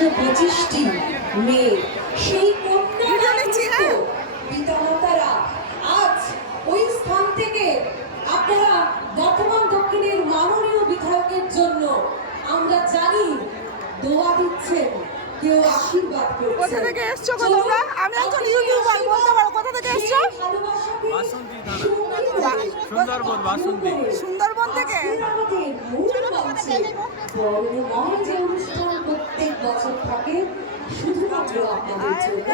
25টি মেয়ে সেই কন্যা পিতামাতারা আজ ওই স্থান থেকে আপনারা বর্তমান দক্ষিণের মাননীয় বিধায়কের জন্য আমরা জানি দোয়া দিচ্ছেন, কেউ আশীর্বাদ করছেন। কোথা থেকে এসছো গো তোমরা? আমি একজন ইউটিউবার, বলতে পারো কোথা থেকে এসছো? সুন্দরবন, বাসন্তী। সুন্দরবন থেকে। যে অনুষ্ঠান প্রত্যেক বছর থাকে শুধুমাত্র আপনাদের জন্য,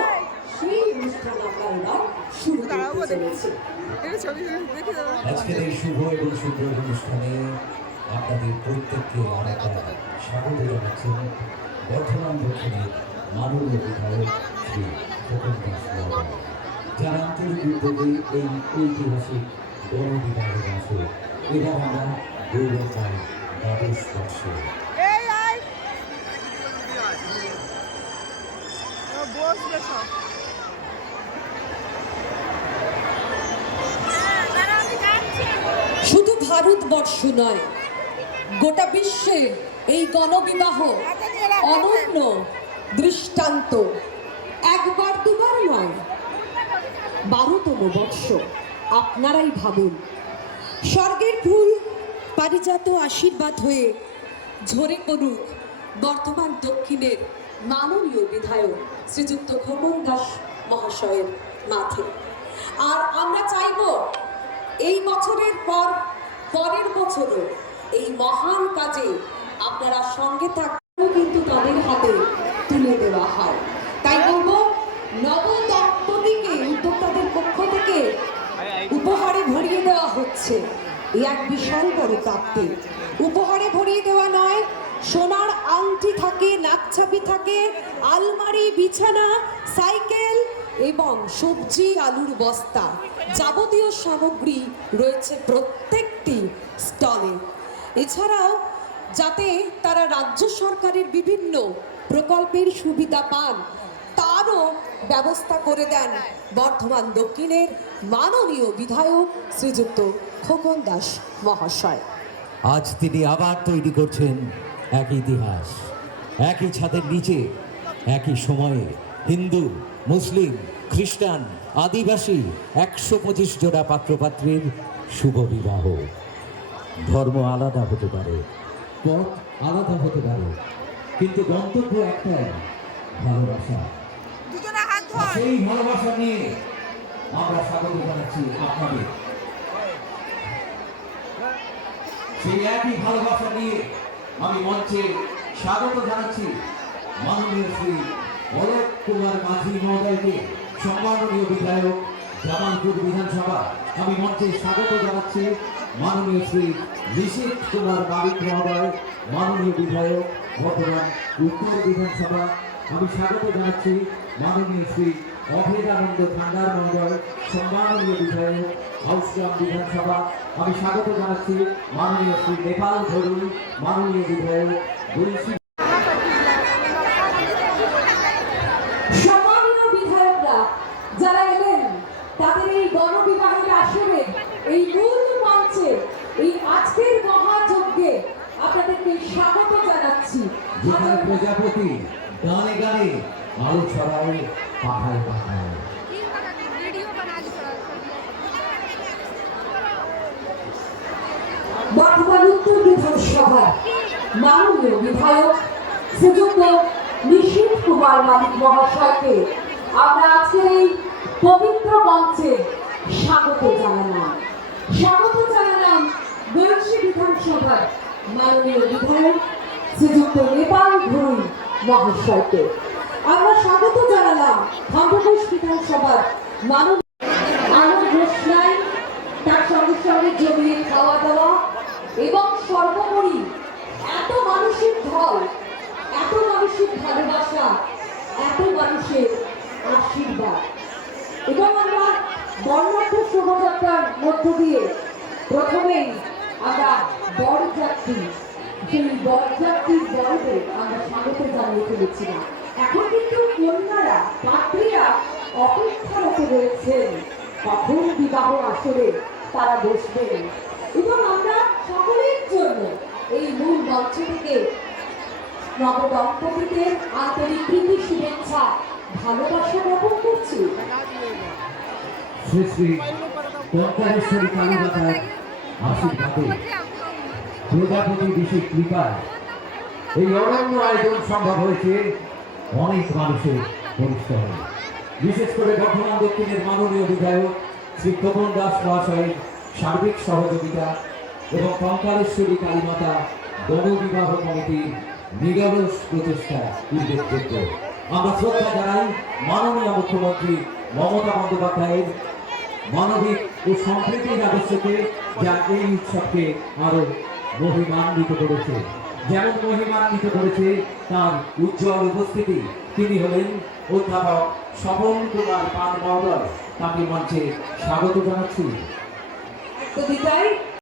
সেই অনুষ্ঠান আমরা এবার শুরু করতে চলেছি। আজকের এই শুভ এবং সুন্দর অনুষ্ঠানে আপনাদের প্রত্যেককে আরেকটা স্বাগত জানাচ্ছেন বর্ধমান দক্ষিণের মাননীয় বিধায়ক শ্রী খোকন দাস মহোদয়, যার আন্তরিক উদ্যোগে এই ঐতিহাসিক গণবিধায়ক আসে এবার আমরা গৌরব পাই দ্বাদশ বর্ষে। শুধু ভারতবর্ষ নয়, গোটা বিশ্বে এই গণবিবাহ অনন্য দৃষ্টান্ত। একবার দুবার নয়, 12তম বর্ষ। আপনারাই ভাবুন, স্বর্গের ফুল পারিজাত আশীর্বাদ হয়ে ঝরে পড়ুক বর্তমান দক্ষিণের মাননীয় বিধায়ক শ্রীযুক্ত খোকন দাস মহাশয়ের মাঠে। আর আমরা চাইব এই বছরের পর পরের বছরও এই মহান কাজে আপনারা সঙ্গে থাকলেও কিন্তু তাদের হাতে তুলে দেওয়া হয়। তাই বলবো, নবদম্পতিকে উদ্যোক্তাদের পক্ষ থেকে উপহারে ভরিয়ে দেওয়া হচ্ছে এক বিশাল বড় কাপে। উপহারে ভরিয়ে দেওয়া নয়, সোনার আংটি থাকে, নাকছাপি থাকে, আলমারি, বিছানা, সাইকেল এবং সবজি আলুর বস্তা, যাবতীয় সামগ্রী রয়েছে প্রত্যেকটি স্টলে। এছাড়াও যাতে তারা রাজ্য সরকারের বিভিন্ন প্রকল্পের সুবিধা পান, তারও ব্যবস্থা করে দেন বর্ধমান দক্ষিণের মাননীয় বিধায়ক শ্রীযুক্ত খোকন দাস মহাশয়। আজ তিনি আবার তৈরি করছেন এক ইতিহাস। একই ছাদের নিচে একই সময়ে হিন্দু, মুসলিম, খ্রিস্টান, আদিবাসী 125 জোড়া পাত্রপাত্রীর শুভ বিবাহ। ধর্ম আলাদা হতে পারে, পথ আলাদা হতে পারে, কিন্তু গন্তব্য একটাই, ভালোবাসা। সেই ভালোবাসা নিয়ে আমরা স্বাগত জানাচ্ছি আপনাদের। সেই একই ভালোবাসা নিয়ে আমি মঞ্চে স্বাগত জানাচ্ছি মাননীয় শ্রী অলোক কুমার মাঝি মহোদয়কে, সম্মাননীয় বিধায়ক জামালপুর বিধানসভা। আমি মঞ্চে স্বাগত জানাচ্ছি মাননীয় শ্রী নিশীথ কুমার মালিক মহোদয়, মাননীয় বিধায়ক বর্ধমান উত্তর বিধানসভা। আমি স্বাগত জানাচ্ছি মাননীয় শ্রী অভেদানন্দ ঠান্ডার মহোদয়, সম্মাননীয় বিধায়ক হাউসগ্রাম বিধানসভা। আমি স্বাগত জানাচ্ছি মাননীয় শ্রী নেপাল ধরুন, মাননীয় বিধায়ক বলছি। সম্মানীয় বিধায়করা যারা এলেন, তাদের এই গণবিবাহের আসরে এই মূল মঞ্চে এই আজকের মহাযজ্ঞে আপনাদেরকে স্বাগত জানাচ্ছি। প্রজাপতি গানে গানে আলো ছড়ায় পাহাড়ে পাহাড়ে। বর্ধমান উত্তর বিধানসভার মাননীয় বিধায়ক শ্রীযুক্ত নিশীথ কুমার মালিক মহাশয়কে আমরা আজকের এই পবিত্র মঞ্চে স্বাগত জানালাম। স্বাগত জানালাম বৈশী বিধানসভার মাননীয় বিধায়ক শ্রীযুক্ত নেপাল ধরুন মহাশয়কে। আমরা স্বাগত জানালাম খণ্ডঘোষ বিধানসভার মাননীয় আনন্দ ঘোষণায়, তার সঙ্গে সঙ্গে জমিয়ে খাওয়া দাওয়া এবং সর্বোপরি এত মানুষের ঢল, এত মানুষের ভালোবাসা, এত মানুষের আশীর্বাদ। এবং আমরা বর্ণাঢ্য শোভাযাত্রার মধ্য দিয়ে প্রথমেই আমরা বরযাত্রী, সেই বরযাত্রীর বরদের আমরা স্বাগত জানিয়ে ফেলেছিলাম। এখন কিন্তু কন্যারা, পাত্রীরা অপেক্ষারত রয়েছেন কখন বিবাহ আসরে তারা বসবেন। এবং আমরা সকলের জন্য এই মূল মঞ্চ থেকে নবদম্পতিদের আন্তরিক প্রীতি শুভেচ্ছা ভালোবাসা জ্ঞাপন করছি। শ্রী শ্রী টঙ্কারেশ্বরী কালীমাতার আশীর্বাদে প্রজাপতি ঋষির কৃপায় এই অরণ্য আয়োজন সম্ভব হয়েছে অনেক মানুষের পরিশ্রমে। বিশেষ করে বর্ধমান দক্ষিণের মাননীয় বিধায়ক শ্রী কমল দাস মহাশয়ের সার্বিক সহযোগিতা এবং টঙ্কারেশ্বরী কালীমাতা গণবিবাহ কমিটির নিরলস প্রচেষ্টা উল্লেখযোগ্য। আমরা শ্রদ্ধা জানাই মাননীয় মুখ্যমন্ত্রী মমতা বন্দ্যোপাধ্যায়ের মানবিক ও সম্প্রীতির আদর্শকে, যা এই উৎসবকে আরো মহিমান্বিত করেছে। যেমন মহিমান্বিত করেছে তার উজ্জ্বল উপস্থিতি। তিনি হলেন অধ্যাপক স্বপন কুমার পান মহোদয়। তাকে মঞ্চে স্বাগত জানাচ্ছি। একদমই তাই।